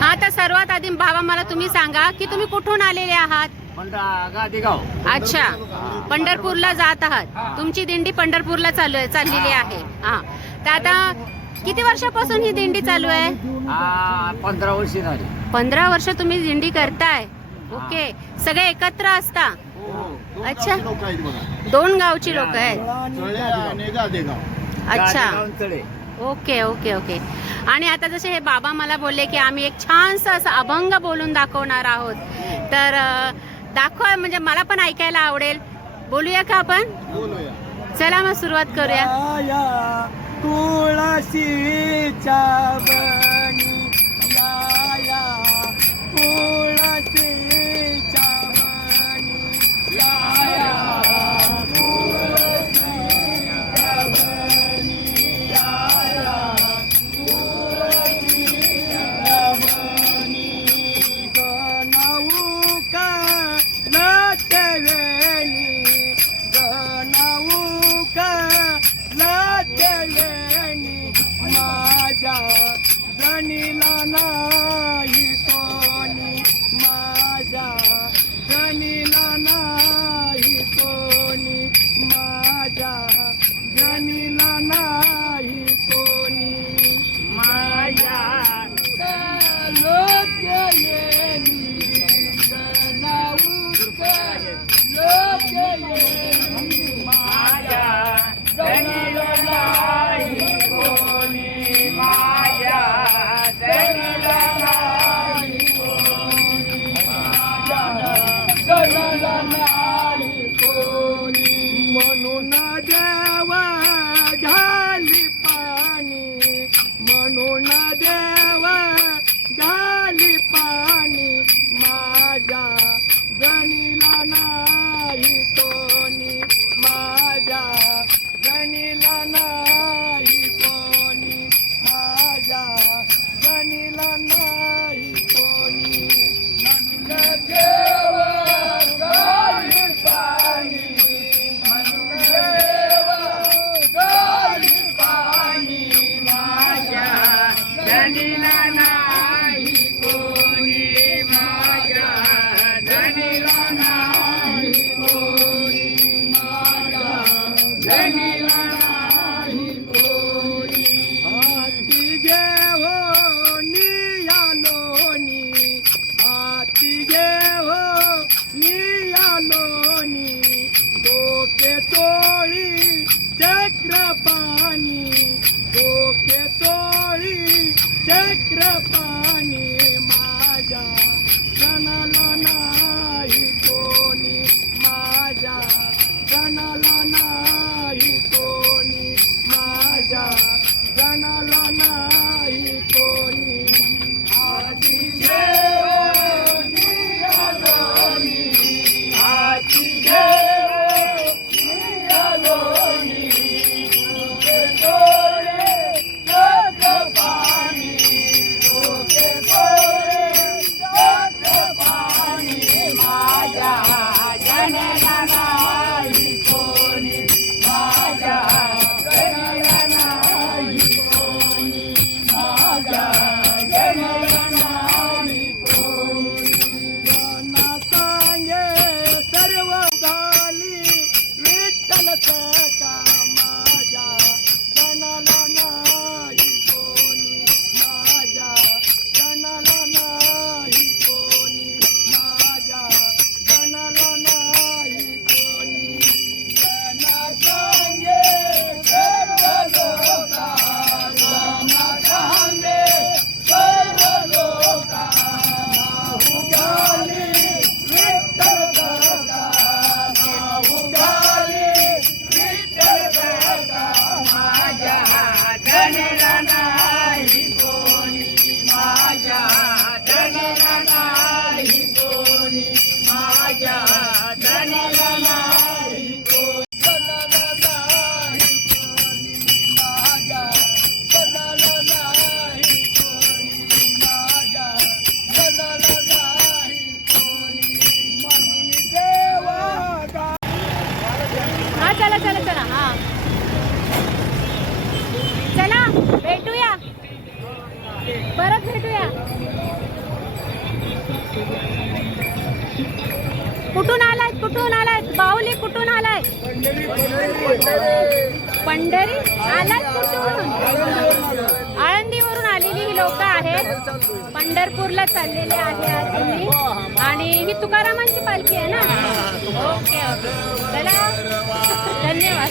हा तर सर्वात आधी बाबा मला तुम्ही सांगा की तुम्ही कुठून आलेले आहात? अच्छा. पंढरपूरला जात आहात. तुमची दिंडी पंढरपूरला चालू आहे चाललेली आहे. हा. तर आता किती वर्षापासून ही दिंडी चालू आहे? पंधरा वर्षी झाली. पंधरा वर्ष तुम्ही दिंडी करताय. ओके. सगळे एकत्र असता. अच्छा. आहेत बघा. दोन गावची लोक आहेत. अच्छा. Okay okay okay. आणि आता जसे हे बाबा मला बोलले की आम्ही एक छानसा असा अभंग बोलून दाखवणार आहोत. तर दाखवा म्हणजे मला पण ऐकायला आवडेल. बोलूया का आपण? बोलूया. चला मग सुरुवात करूया. या तुळशीच्या माझ्या गणीला नाही कोणी माझ्या पाणी डोके चोळी चक्रपाणी. कुठून आलाय? कुठून आलाय? बाहुली कुठून आलाय? पंढरी? आलाय कुठून? आळंदीवरून आलेली ही लोक आहेत. पंढरपूरला चाललेले आहे आज तुम्ही आणि ही तुकारामांची पालखी आहे ना? Okay okay. चला. धन्यवाद.